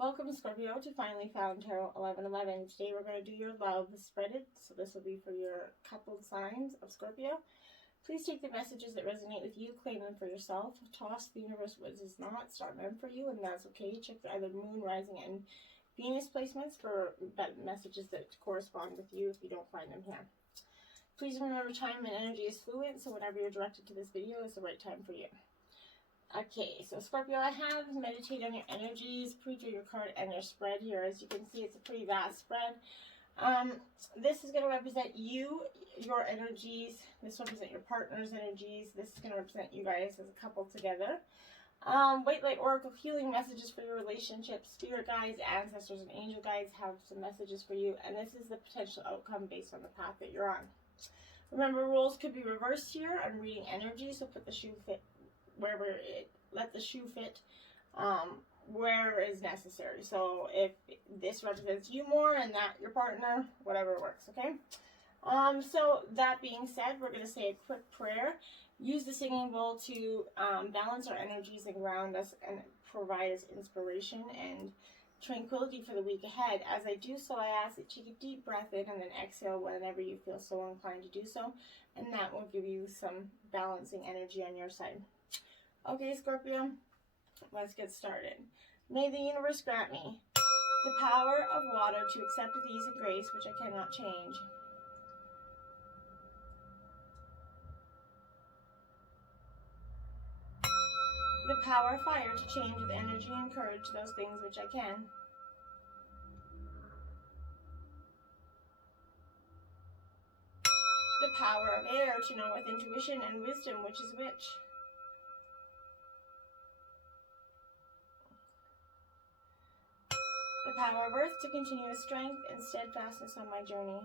Welcome, Scorpio, to Finally Found Tarot 1111. Today we're going to do your love spreaded, so this will be for your coupled signs of Scorpio. Please take the messages that resonate with you, claim them for yourself. Toss the universe what is not, it's not meant for you, and that's okay. Check either moon, rising, and Venus placements for messages that correspond with you if you don't find them here. Please remember, time and energy is fluid, so whenever you're directed to this video is the right time for you. Okay, so Scorpio, I have meditate on your energies, pre-drew your card, and your spread here. As you can see, it's a pretty vast spread. This is going to represent you, your energies. This represents your partner's energies. This is going to represent you guys as a couple together. White Light Oracle healing messages for your relationship. Spirit guides, ancestors, and angel guides have some messages for you. And this is the potential outcome based on the path that you're on. Remember, roles could be reversed here. I'm reading energy, so put the shoe fit wherever let the shoe fit where is necessary. So if this represents you more and that your partner, whatever works, okay? So that being said, we're going to say a quick prayer. Use the singing bowl to balance our energies and ground us and provide us inspiration and tranquility for the week ahead. As I do so, I ask that you take a deep breath in and then exhale whenever you feel so inclined to do so, and that will give you some balancing energy on your side. Okay, Scorpio, let's get started. May the universe grant me the power of water to accept with ease and grace, which I cannot change. The power of fire to change with energy and courage those things which I can. The power of air to know with intuition and wisdom which is which. The power of earth to continue with strength and steadfastness on my journey.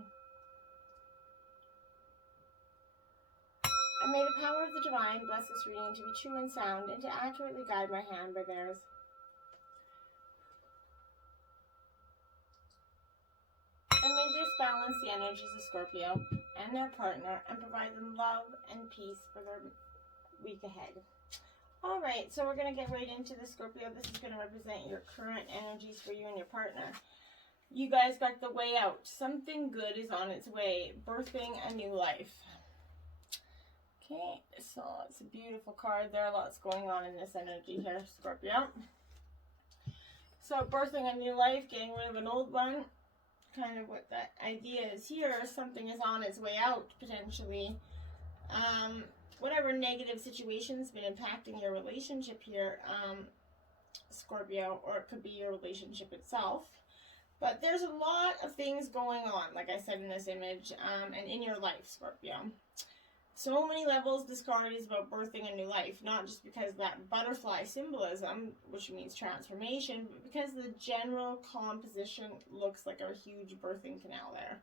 And may the power of the divine bless this reading to be true and sound and to accurately guide my hand by theirs. And may this balance the energies of Scorpio and their partner and provide them love and peace for their week ahead. Alright, so we're going to get right into the Scorpio. This is going to represent your current energies for you and your partner. You guys got the way out. Something good is on its way. Birthing a new life. Okay, so it's a beautiful card. There are lots going on in this energy here, Scorpio. So birthing a new life, getting rid of an old one. Kind of what that idea is here. Something is on its way out, potentially. Whatever negative situation has been impacting your relationship here, Scorpio, or it could be your relationship itself. But there's a lot of things going on, like I said in this image, and in your life, Scorpio. So many levels this card is about birthing a new life, not just because of that butterfly symbolism, which means transformation, but because the general composition looks like a huge birthing canal there.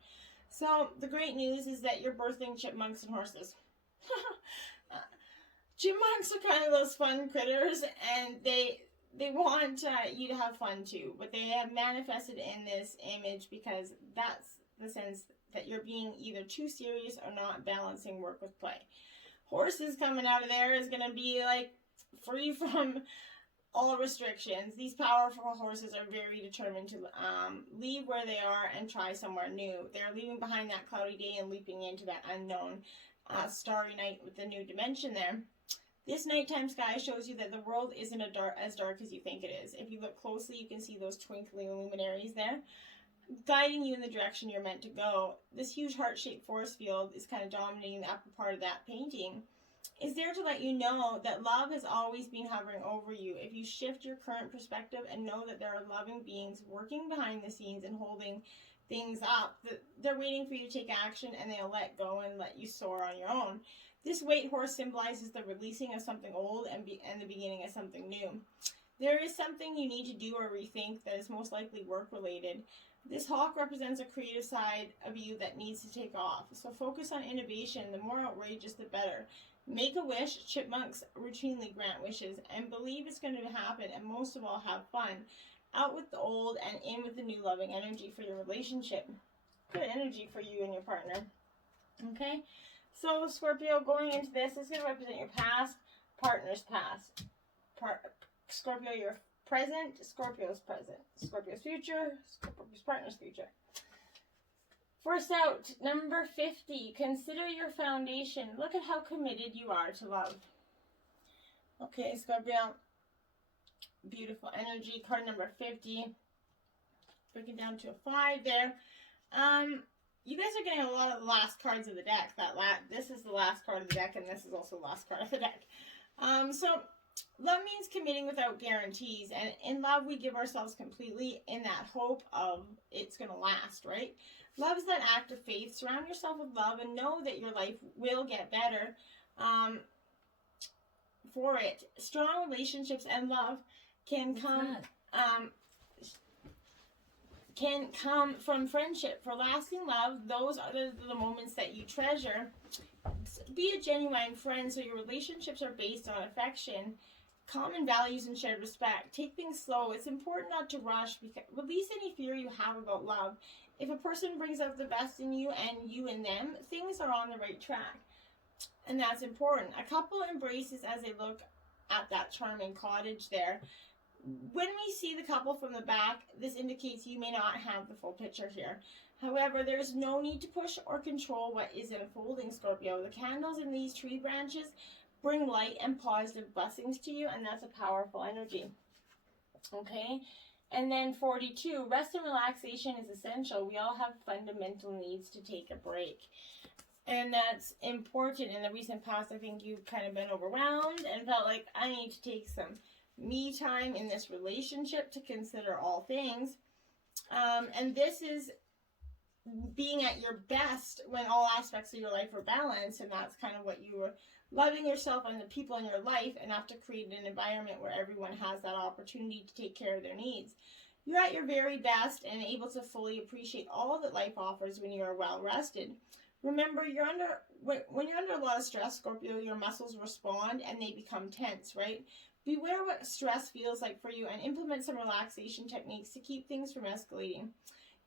So the great news is that you're birthing chipmunks and horses. Chipmunks are kind of those fun critters, and they want you to have fun too, but they have manifested in this image because that's the sense that you're being either too serious or not balancing work with play. Horses coming out of there is going to be like free from all restrictions. These powerful horses are very determined to leave where they are and try somewhere new. They're leaving behind that cloudy day and leaping into that unknown starry night with the new dimension there. This nighttime sky shows you that the world isn't as dark as you think it is. If you look closely, you can see those twinkling luminaries there, guiding you in the direction you're meant to go. This huge heart-shaped force field is kind of dominating the upper part of that painting. Is there to let you know that love has always been hovering over you. If you shift your current perspective and know that there are loving beings working behind the scenes and holding things up, they're waiting for you to take action, and they'll let go and let you soar on your own. This white horse symbolizes the releasing of something old and the beginning of something new. There is something you need to do or rethink that is most likely work-related. This hawk represents a creative side of you that needs to take off. So focus on innovation. The more outrageous, the better. Make a wish. Chipmunks routinely grant wishes, and believe it's going to happen, and most of all, have fun. Out with the old and in with the new loving energy for your relationship. Good energy for you and your partner. Okay? So, Scorpio, going into this is going to represent your past, partner's past. Scorpio, your present, Scorpio's present. Scorpio's future, Scorpio's partner's future. Force out, number 50. Consider your foundation. Look at how committed you are to love. Okay, Scorpio. Beautiful energy. Card number 50. Breaking down to a 5 there. You guys are getting a lot of the last cards of the deck. This is the last card of the deck, and this is also the last card of the deck. So love means committing without guarantees, and in love we give ourselves completely in that hope of it's going to last, right? Love is that act of faith. Surround yourself with love and know that your life will get better for it. Strong relationships and love can come from friendship. For lasting love, those are the moments that you treasure. Be a genuine friend so your relationships are based on affection, common values, and shared respect. Take things slow. It's important not to rush. Release any fear you have about love. If a person brings out the best in you and you in them, things are on the right track. And that's important. A couple embraces as they look at that charming cottage there. When we see the couple from the back, this indicates you may not have the full picture here. However, there is no need to push or control what is unfolding, Scorpio. The candles in these tree branches bring light and positive blessings to you, and that's a powerful energy. Okay? And then 42, rest and relaxation is essential. We all have fundamental needs to take a break. And that's important. In the recent past, I think you've kind of been overwhelmed and felt like I need to take some me time in this relationship to consider all things. And this is being at your best when all aspects of your life are balanced, and that's kind of what you were loving yourself and the people in your life enough to create an environment where everyone has that opportunity to take care of their needs. You're at your very best and able to fully appreciate all that life offers when you are well rested. Remember, when you're under a lot of stress, Scorpio, your muscles respond and they become tense, right? Beware what stress feels like for you and implement some relaxation techniques to keep things from escalating.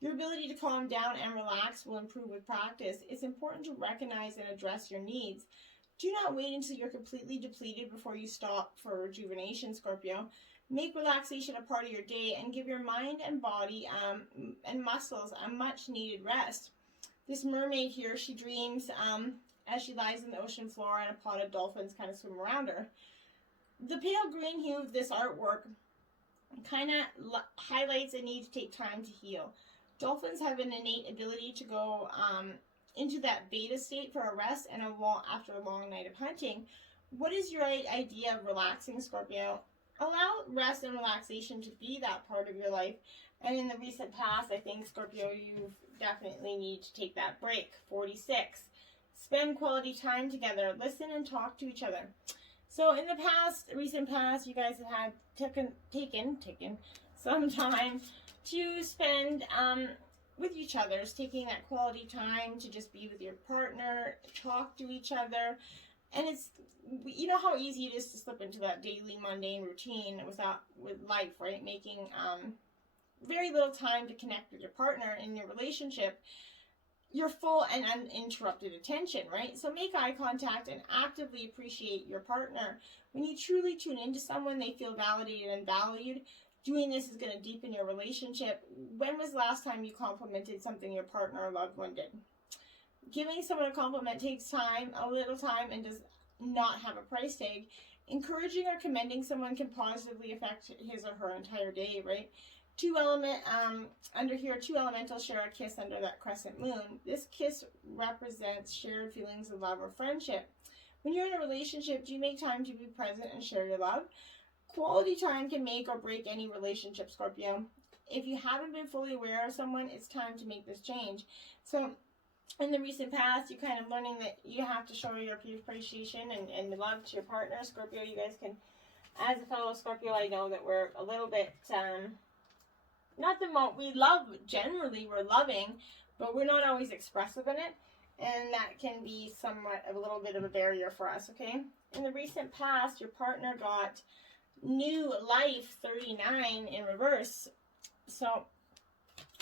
Your ability to calm down and relax will improve with practice. It's important to recognize and address your needs. Do not wait until you're completely depleted before you stop for rejuvenation, Scorpio. Make relaxation a part of your day and give your mind and body and muscles a much needed rest. This mermaid here, she dreams as she lies in the ocean floor and a pod of dolphins kind of swim around her. The pale green hue of this artwork kind of highlights a need to take time to heal. Dolphins have an innate ability to go into that beta state for a rest and after a long night of hunting. What is your idea of relaxing, Scorpio? Allow rest and relaxation to be that part of your life. And in the recent past, I think, Scorpio, you definitely need to take that break. 46. Spend quality time together. Listen and talk to each other. So in the recent past, you guys have taken some time to spend with each other, taking that quality time to just be with your partner, talk to each other. And it's, you know how easy it is to slip into that daily mundane routine with life, right? Making very little time to connect with your partner in your relationship, your full and uninterrupted attention, right? So make eye contact and actively appreciate your partner. When you truly tune into someone, they feel validated and valued. Doing this is going to deepen your relationship. When was the last time you complimented something your partner or loved one did? Giving someone a compliment takes time, a little time, and does not have a price tag. Encouraging or commending someone can positively affect his or her entire day, right? Under here, two elementals share a kiss under that crescent moon. This kiss represents shared feelings of love or friendship. When you're in a relationship, do you make time to be present and share your love? Quality time can make or break any relationship, Scorpio. If you haven't been fully aware of someone, it's time to make this change. So in the recent past, you're kind of learning that you have to show your appreciation and love to your partner. Scorpio, you guys can, as a fellow Scorpio, I know that we're a little bit, we love, generally we're loving, but we're not always expressive in it. And that can be somewhat of a little bit of a barrier for us, okay? In the recent past, your partner got new life 39 in reverse. So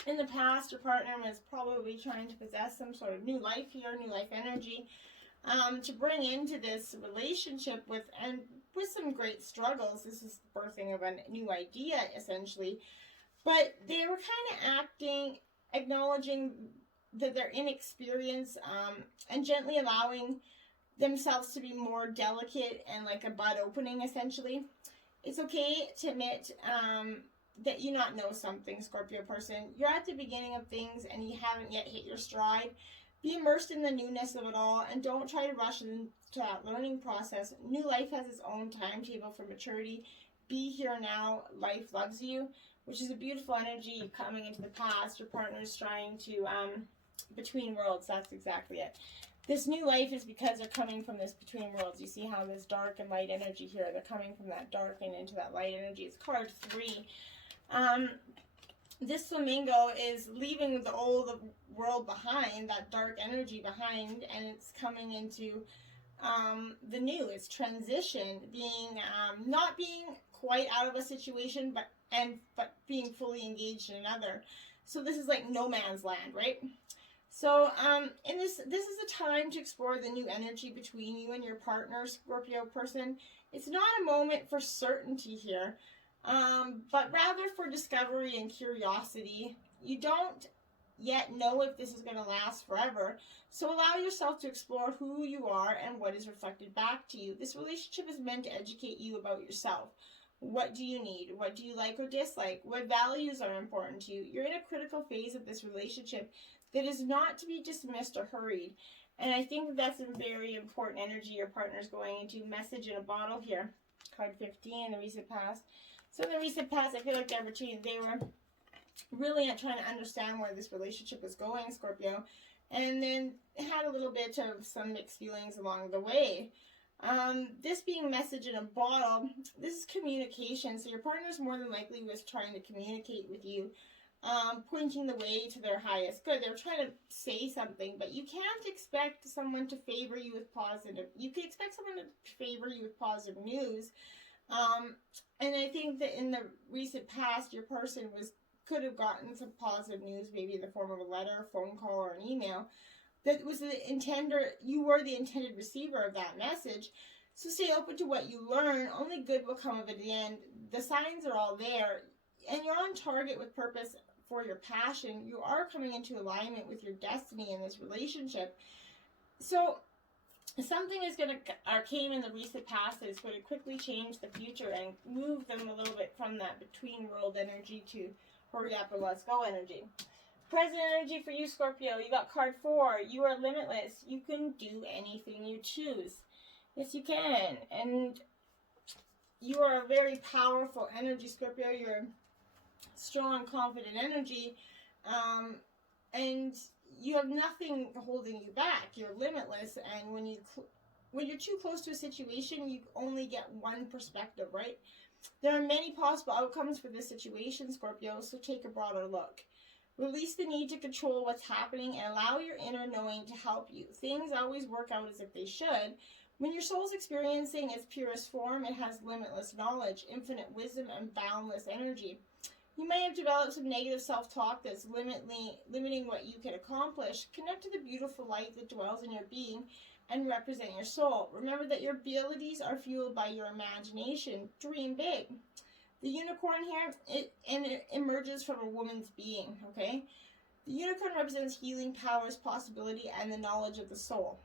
in the past, your partner was probably trying to possess some sort of new life here, new life energy, to bring into this relationship with, and with some great struggles. This is the birthing of a new idea, essentially. But they were kind of acting, acknowledging that they're inexperienced, and gently allowing themselves to be more delicate and like a bud opening, essentially. It's okay to admit that you not know something, Scorpio person. You're at the beginning of things and you haven't yet hit your stride. Be immersed in the newness of it all and don't try to rush into that learning process. New life has its own timetable for maturity. Be here now. Life loves you, which is a beautiful energy coming into the past. Your partner is trying to, between worlds, that's exactly it. This new life is because they're coming from this between worlds. You see how there's dark and light energy here. They're coming from that dark and into that light energy. It's card 3. This flamingo is leaving the old world behind, that dark energy behind, and it's coming into the new. It's transition, being not being quite out of a situation, but being fully engaged in another. So this is like no man's land, right? So in this is a time to explore the new energy between you and your partner, Scorpio person. It's not a moment for certainty here, but rather for discovery and curiosity. You don't yet know if this is going to last forever, so allow yourself to explore who you are and what is reflected back to you. This relationship is meant to educate you about yourself. What do you need? What do you like or dislike? What values are important to you? You're in a critical phase of this relationship that is not to be dismissed or hurried. And I think that's a very important energy your partner's going into. Message in a bottle here. Card 15 in the recent past. So in the recent past, I feel like they were really trying to understand where this relationship was going, Scorpio. And then had a little bit of some mixed feelings along the way. This being message in a bottle, this is communication. So your partner's more than likely was trying to communicate with you, pointing the way to their highest good. They're trying to say something, but you can't expect someone to favor you with positive. You can expect someone to favor you with positive news. And I think that in the recent past, your person could have gotten some positive news, maybe in the form of a letter, phone call, or an email. That was the intender. You were the intended receiver of that message. So stay open to what you learn. Only good will come of it at the end. The signs are all there, and you're on target with purpose for your passion. You are coming into alignment with your destiny in this relationship. So something is going to came in the recent past that is going to quickly change the future and move them a little bit from that between world energy to hurry up and let's go energy. Present energy for you, Scorpio. You got card 4. You are limitless. You can do anything you choose. Yes, you can. And you are a very powerful energy, Scorpio. You're strong, confident energy. And you have nothing holding you back. You're limitless. And when you're too close to a situation, you only get one perspective, right? There are many possible outcomes for this situation, Scorpio, so take a broader look. Release the need to control what's happening and allow your inner knowing to help you. Things always work out as if they should. When your soul's experiencing its purest form, it has limitless knowledge, infinite wisdom, and boundless energy. You may have developed some negative self-talk that's limiting what you can accomplish. Connect to the beautiful light that dwells in your being and represent your soul. Remember that your abilities are fueled by your imagination. Dream big. The unicorn here, it emerges from a woman's being, okay? The unicorn represents healing, powers, possibility, and the knowledge of the soul.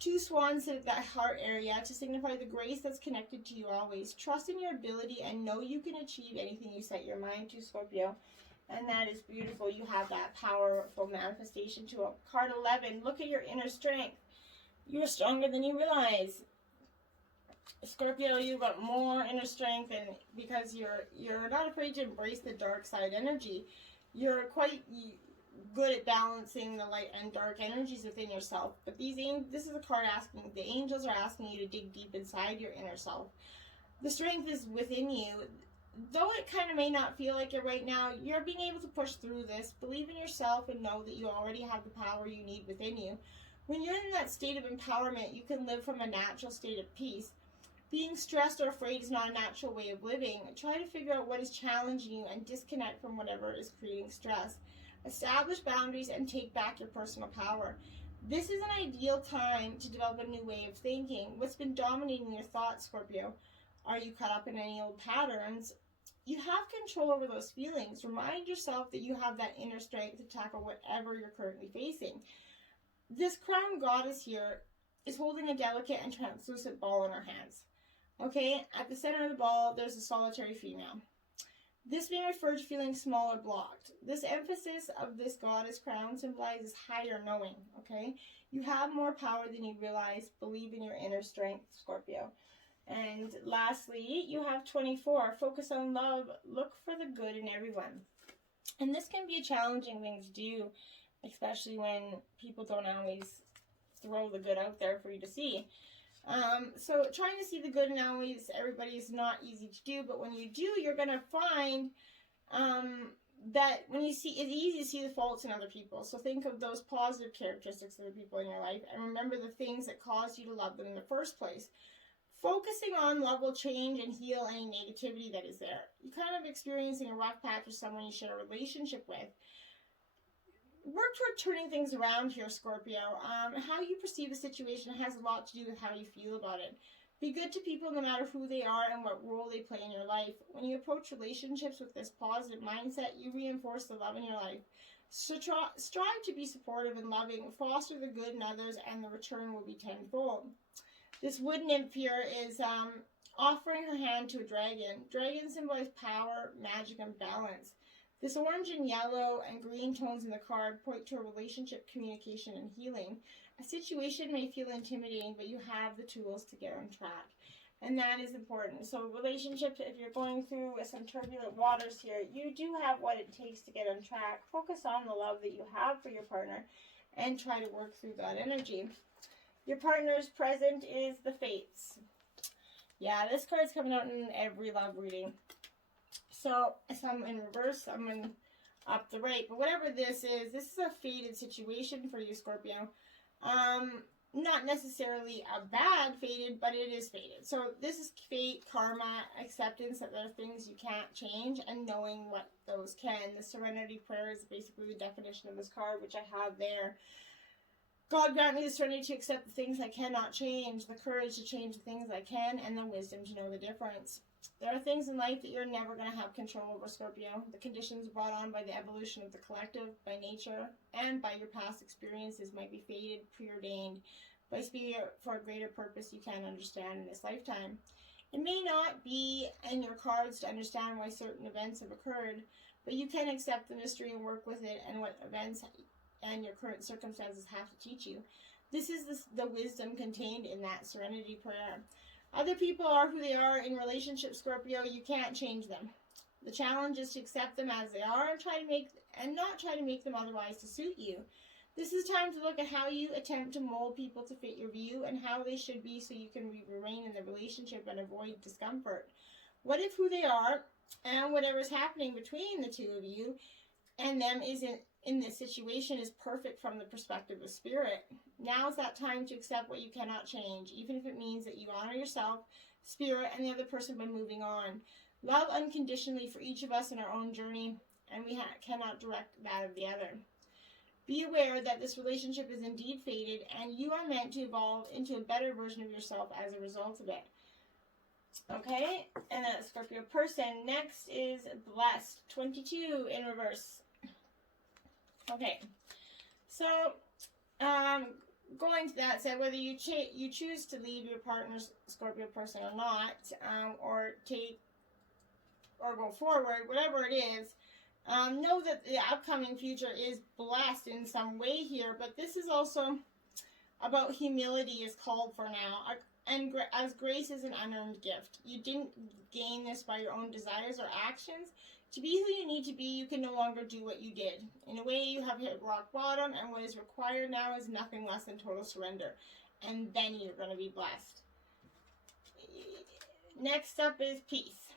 2 swans sit at that heart area to signify the grace that's connected to you always. Trust in your ability and know you can achieve anything you set your mind to, Scorpio. And that is beautiful. You have that powerful manifestation to a card 11. Look at your inner strength. You are stronger than you realize. Scorpio, you've got more inner strength, and because you're not afraid to embrace the dark side energy. You're quite good at balancing the light and dark energies within yourself. But this is a card asking, the angels are asking you to dig deep inside your inner self. The strength is within you. Though it kind of may not feel like it right now, you're being able to push through this. Believe in yourself and know that you already have the power you need within you. When you're in that state of empowerment, you can live from a natural state of peace. Being stressed or afraid is not a natural way of living. Try to figure out what is challenging you and disconnect from whatever is creating stress. Establish boundaries and take back your personal power. This is an ideal time to develop a new way of thinking. What's been dominating your thoughts, Scorpio? Are you caught up in any old patterns? You have control over those feelings. Remind yourself that you have that inner strength to tackle whatever you're currently facing. This crown goddess here is holding a delicate and translucent ball in her hands. Okay, at the center of the ball, there's a solitary female. This may refer to feeling small or blocked. This emphasis of this goddess crown symbolizes higher knowing, okay? You have more power than you realize. Believe in your inner strength, Scorpio. And lastly, you have 24. Focus on love. Look for the good in everyone. And this can be a challenging thing to do, especially when people don't always throw the good out there for you to see. So trying to see the good in always everybody is not easy to do, but when you do, you're going to find that when you see, it's easy to see the faults in other people. So think of those positive characteristics of the people in your life and remember the things that caused you to love them in the first place. Focusing on love will change and heal any negativity that is there. You're kind of experiencing a rough patch with someone you share a relationship with. Work toward turning things around here, Scorpio. How you perceive a situation has a lot to do with how you feel about it. Be good to people no matter who they are and what role they play in your life. When you approach relationships with this positive mindset, you reinforce the love in your life. So strive to be supportive and loving, foster the good in others, and the return will be tenfold. This wood nymph here is offering her hand to a dragon. Dragons symbolize power, magic, and balance. This orange and yellow and green tones in the card point to a relationship, communication, and healing. A situation may feel intimidating, but you have the tools to get on track. And that is important. So relationships, if you're going through some turbulent waters here, you do have what it takes to get on track. Focus on the love that you have for your partner and try to work through that energy. Your partner's present is the Fates. Yeah, this card's coming out in every love reading. So, some in reverse, some in up the right. But whatever this is a fated situation for you, Scorpio. Not necessarily a bad fated, but it is fated. So this is fate, karma, acceptance that there are things you can't change, and knowing what those can. The Serenity Prayer is basically the definition of this card, which I have there. God grant me the serenity to accept the things I cannot change, the courage to change the things I can, and the wisdom to know the difference. There are things in life that you're never going to have control over, Scorpio. The conditions brought on by the evolution of the collective, by nature, and by your past experiences might be fated, preordained, by spirit for a greater purpose you can't understand in this lifetime. It may not be in your cards to understand why certain events have occurred, but you can accept the mystery and work with it and what events and your current circumstances have to teach you. This is the wisdom contained in that Serenity Prayer. Other people are who they are in relationships, Scorpio. You can't change them. The challenge is to accept them as they are and not try to make them otherwise to suit you. This is time to look at how you attempt to mold people to fit your view and how they should be so you can remain in the relationship and avoid discomfort. What if who they are and whatever's happening between the two of you and them in this situation is perfect from the perspective of spirit? Now is that time to accept what you cannot change, even if it means that you honor yourself, spirit, and the other person by moving on. Love unconditionally for each of us in our own journey, and we cannot direct that of the other. Be aware that this relationship is indeed fated, and you are meant to evolve into a better version of yourself as a result of it. Okay, and that Scorpio person. Next is Blessed, 22 in reverse. Okay, so going to that said, whether you choose to leave your partner's Scorpio person or not, or go forward, whatever it is, know that the upcoming future is blessed in some way here, but this is also about humility is called for now. And as grace is an unearned gift. You didn't gain this by your own desires or actions. To be who you need to be, you can no longer do what you did. In a way, you have hit rock bottom, and what is required now is nothing less than total surrender. And then you're going to be blessed. Next up is peace.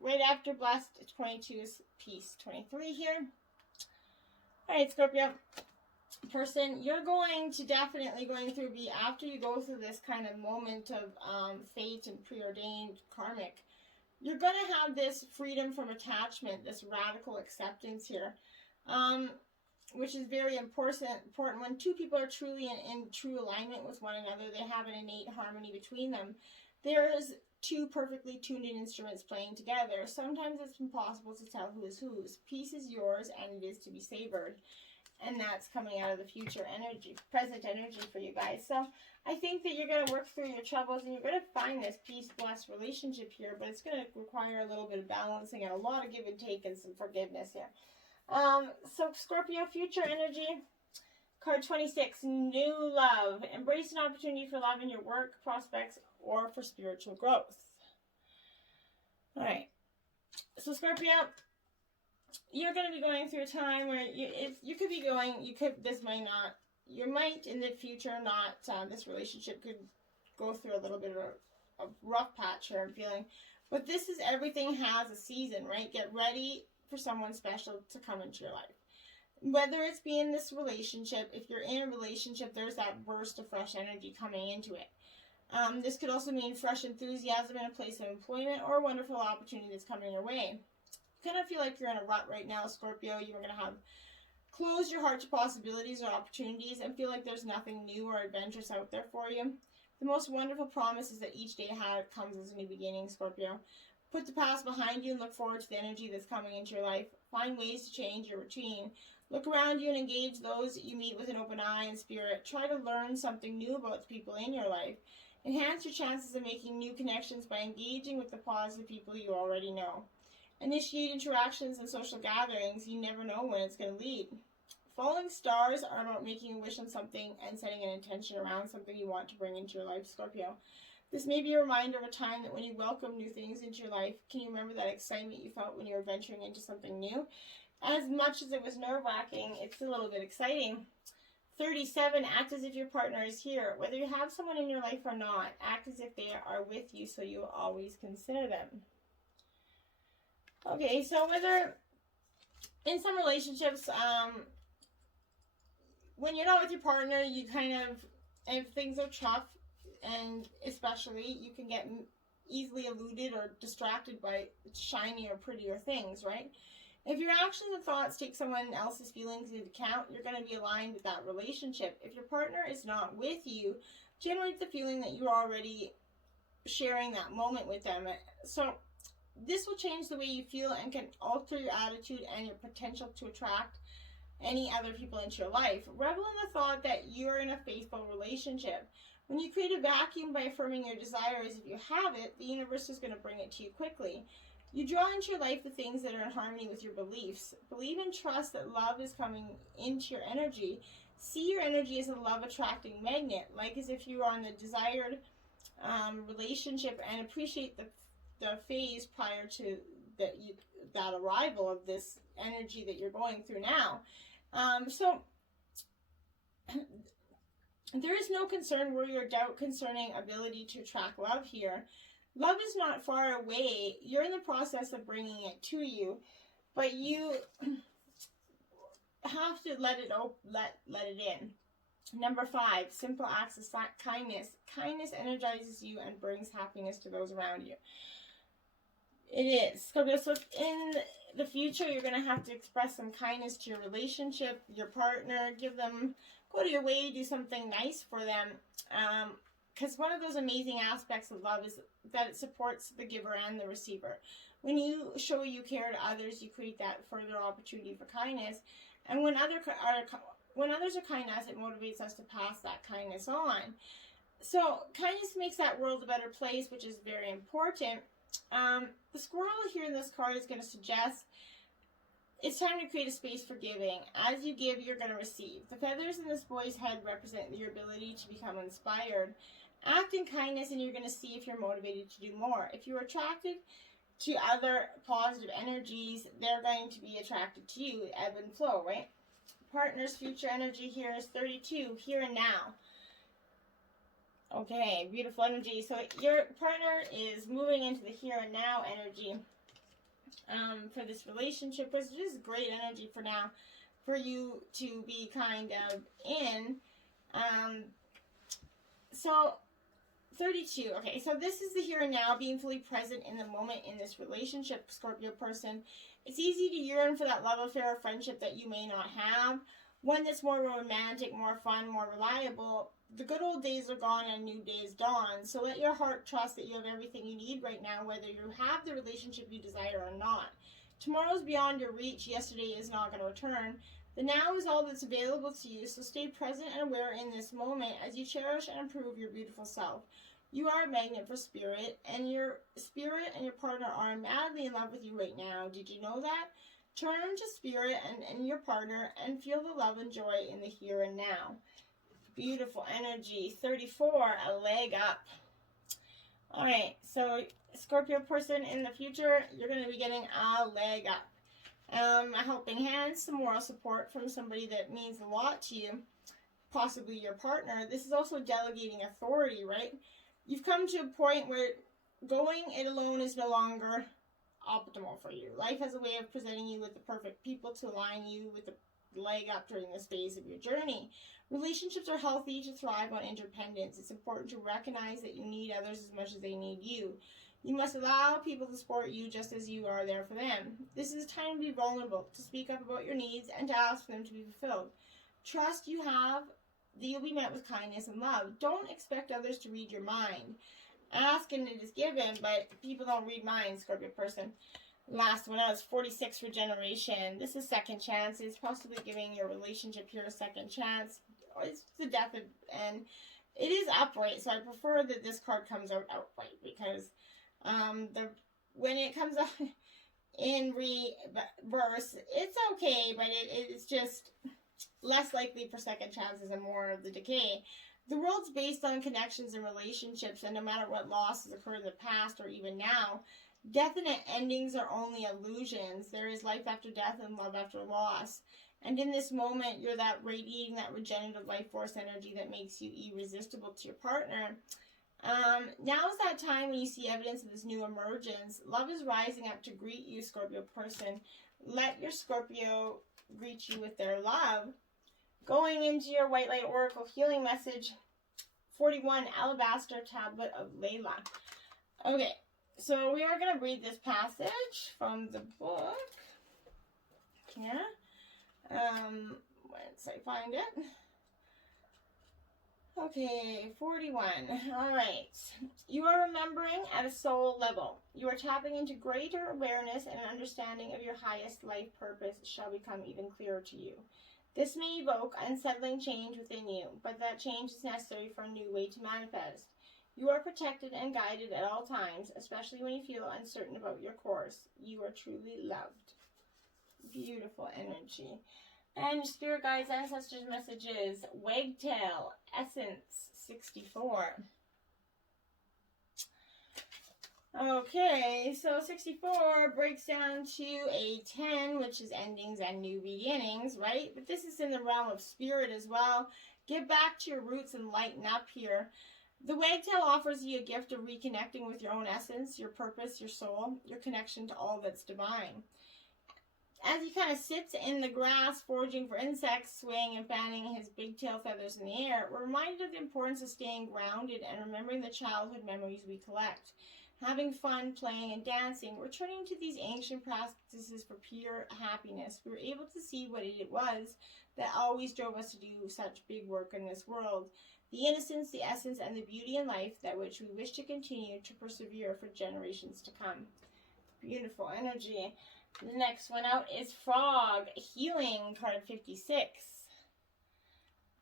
Right after blessed, 22 is peace. 23 here. Alright, Scorpio person, you're definitely going through, after you go through this kind of moment of fate and preordained karmic, you're going to have this freedom from attachment, this radical acceptance here. which is very important. When two people are truly in true alignment with one another, they have an innate harmony between them. There's two perfectly tuned in instruments playing together. Sometimes it's impossible to tell who is whose. Peace is yours, and it is to be savored. And that's coming out of the future energy, present energy for you guys. So I think that you're going to work through your troubles, and you're going to find this peace, blessed relationship here, but it's going to require a little bit of balancing and a lot of give and take and some forgiveness here. So Scorpio, future energy, card 26, new love. Embrace an opportunity for love in your work, prospects, or for spiritual growth. All right. So Scorpio, you're going to be going through a time where you could be going, this might not, you might in the future not, this relationship could go through a little bit of a rough patch here, I'm feeling. But this is, everything has a season, right? Get ready for someone special to come into your life. Whether it's being this relationship, if you're in a relationship, there's that burst of fresh energy coming into it. This could also mean fresh enthusiasm in a place of employment or a wonderful opportunity that's coming your way. You kind of feel like you're in a rut right now, Scorpio. You're going to have close your heart to possibilities or opportunities and feel like there's nothing new or adventurous out there for you. The most wonderful promise is that each day comes as a new beginning, Scorpio. Put the past behind you and look forward to the energy that's coming into your life. Find ways to change your routine. Look around you and engage those that you meet with an open eye and spirit. Try to learn something new about the people in your life. Enhance your chances of making new connections by engaging with the positive people you already know. Initiate interactions and social gatherings. You never know when it's going to lead. Falling stars are about making a wish on something and setting an intention around something you want to bring into your life, Scorpio. This may be a reminder of a time that when you welcome new things into your life, can you remember that excitement you felt when you were venturing into something new? As much as it was nerve-wracking, it's a little bit exciting. 37, act as if your partner is here. Whether you have someone in your life or not, act as if they are with you so you will always consider them. Okay, so whether in some relationships, when you're not with your partner, you kind of, if things are tough, and especially you can get easily eluded or distracted by shiny or prettier things, right? If your actions and thoughts take someone else's feelings into account, you're going to be aligned with that relationship. If your partner is not with you, generate the feeling that you're already sharing that moment with them. So this will change the way you feel and can alter your attitude and your potential to attract any other people into your life. Revel in the thought that you're in a faithful relationship. When you create a vacuum by affirming your desires, if you have it, the universe is going to bring it to you quickly. You draw into your life the things that are in harmony with your beliefs. Believe and trust that love is coming into your energy. See your energy as a love-attracting magnet, like as if you are in the desired relationship, and appreciate the phase prior to that arrival of this energy that you're going through now. So there is no concern, worry, or doubt concerning ability to attract love here. Love is not far away. You're in the process of bringing it to you, but you have to let it in. Number 5, simple acts of kindness. Kindness energizes you and brings happiness to those around you. It is. So in the future, you're going to have to express some kindness to your relationship, your partner, go to your way, do something nice for them. Because one of those amazing aspects of love is that it supports the giver and the receiver. When you show you care to others, you create that further opportunity for kindness. And when others are kind to us, it motivates us to pass that kindness on. So kindness makes that world a better place, which is very important. The squirrel here in this card is going to suggest it's time to create a space for giving. As you give, you're going to receive. The feathers in this boy's head represent your ability to become inspired. Act in kindness and you're going to see if you're motivated to do more. If you're attracted to other positive energies, they're going to be attracted to you. Ebb and flow, right? Partner's future energy here is 32, here and now. Okay, beautiful energy. So your partner is moving into the here and now energy for this relationship, which is great energy for now, for you to be kind of in. So 32. Okay, so this is the here and now, being fully present in the moment in this relationship, Scorpio person. It's easy to yearn for that love affair or friendship that you may not have. One that's more romantic, more fun, more reliable. The good old days are gone and new days dawn. So let your heart trust that you have everything you need right now, whether you have the relationship you desire or not. Tomorrow's beyond your reach. Yesterday is not going to return. The now is all that's available to you, so stay present and aware in this moment as you cherish and improve your beautiful self. You are a magnet for spirit and your partner are madly in love with you right now. Did you know that? Turn to spirit and your partner and feel the love and joy in the here and now. Beautiful energy. 34, a leg up. All right, so Scorpio person in the future, you're going to be getting a leg up. A helping hand, some moral support from somebody that means a lot to you, possibly your partner. This is also delegating authority, right? You've come to a point where going it alone is no longer optimal for you. Life has a way of presenting you with the perfect people to align you with the leg up during this phase of your journey. Relationships are healthy to thrive on independence. It's important to recognize that you need others as much as they need you. You must allow people to support you just as you are there for them. This is a time to be vulnerable, to speak up about your needs, and to ask for them to be fulfilled. Trust you have that you'll be met with kindness and love. Don't expect others to read your mind. Ask and it is given, but people don't read minds, Scorpio person. Last one out is 46, regeneration. This is second chances, possibly giving your relationship here a second chance. It's the death of, and it is upright, so I prefer that this card comes out outright because when it comes out in reverse, it's okay, but it's just less likely for second chances and more of the decay. The world's based on connections and relationships, and no matter what losses occurred in the past or even now, definite endings are only illusions. There is life after death and love after loss. And in this moment, you're that radiating, that regenerative life force energy that makes you irresistible to your partner. Now is that time when you see evidence of this new emergence. Love is rising up to greet you, Scorpio person. Let your Scorpio greet you with their love. Going into your White Light Oracle healing message, 41, Alabaster Tablet of Layla. Okay, so we are going to read this passage from the book. Yeah. Once I find it. Okay, 41. All right. You are remembering at a soul level. You are tapping into greater awareness and understanding of your highest life purpose shall become even clearer to you. This may evoke unsettling change within you, but that change is necessary for a new way to manifest. You are protected and guided at all times, especially when you feel uncertain about your course. You are truly loved. Beautiful energy. And Spirit Guides, Ancestors Messages, Wagtail, Essence 64. Okay, so 64 breaks down to a 10, which is endings and new beginnings, right? But this is in the realm of spirit as well. Get back to your roots and lighten up here. The Wagtail offers you a gift of reconnecting with your own essence, your purpose, your soul, your connection to all that's divine. As he kind of sits in the grass, foraging for insects, swaying and fanning his big tail feathers in the air, we're reminded of the importance of staying grounded and remembering the childhood memories we collect. Having fun, playing, and dancing, returning to these ancient practices for pure happiness. We were able to see what it was that always drove us to do such big work in this world. The innocence, the essence, and the beauty in life that which we wish to continue to persevere for generations to come. Beautiful energy. The next one out is Frog, Healing, card 56.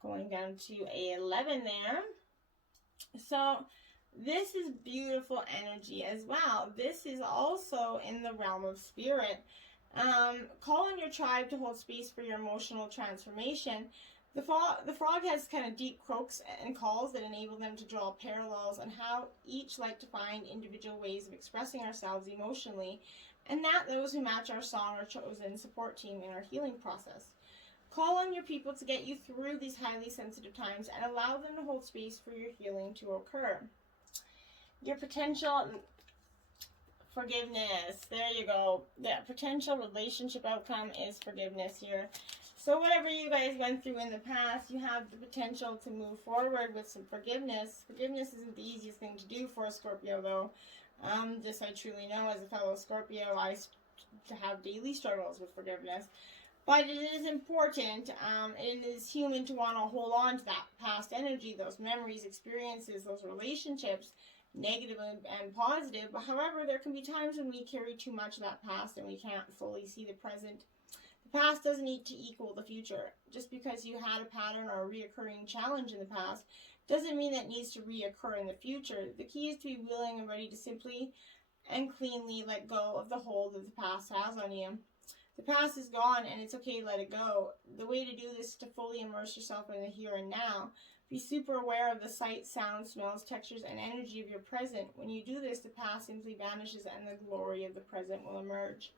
Going down to a 11 there. So this is beautiful energy as well. This is also in the realm of spirit. Call on your tribe to hold space for your emotional transformation. The frog has kind of deep croaks and calls that enable them to draw parallels on how each like to find individual ways of expressing ourselves emotionally, and that those who match our song are chosen support team in our healing process. Call on your people to get you through these highly sensitive times and allow them to hold space for your healing to occur. Your potential forgiveness. There you go. The potential relationship outcome is forgiveness here. So whatever you guys went through in the past, you have the potential to move forward with some forgiveness. Forgiveness isn't the easiest thing to do for a Scorpio, though. This I truly know as a fellow Scorpio. I have daily struggles with forgiveness. But it is important, it is human to want to hold on to that past energy, those memories, experiences, those relationships, negative and positive. But however, there can be times when we carry too much of that past and we can't fully see the present. The past doesn't need to equal the future. Just because you had a pattern or a reoccurring challenge in the past doesn't mean that needs to reoccur in the future. The key is to be willing and ready to simply and cleanly let go of the hold that the past has on you. The past is gone and it's okay to let it go. The way to do this is to fully immerse yourself in the here and now. Be super aware of the sights, sounds, smells, textures, and energy of your present. When you do this, the past simply vanishes and the glory of the present will emerge.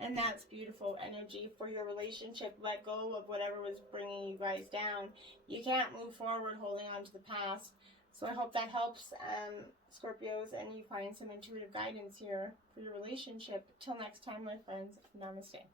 And that's beautiful energy for your relationship. Let go of whatever was bringing you guys down. You can't move forward holding on to the past. So I hope that helps, Scorpios, and you find some intuitive guidance here for your relationship. Till next time, my friends, namaste.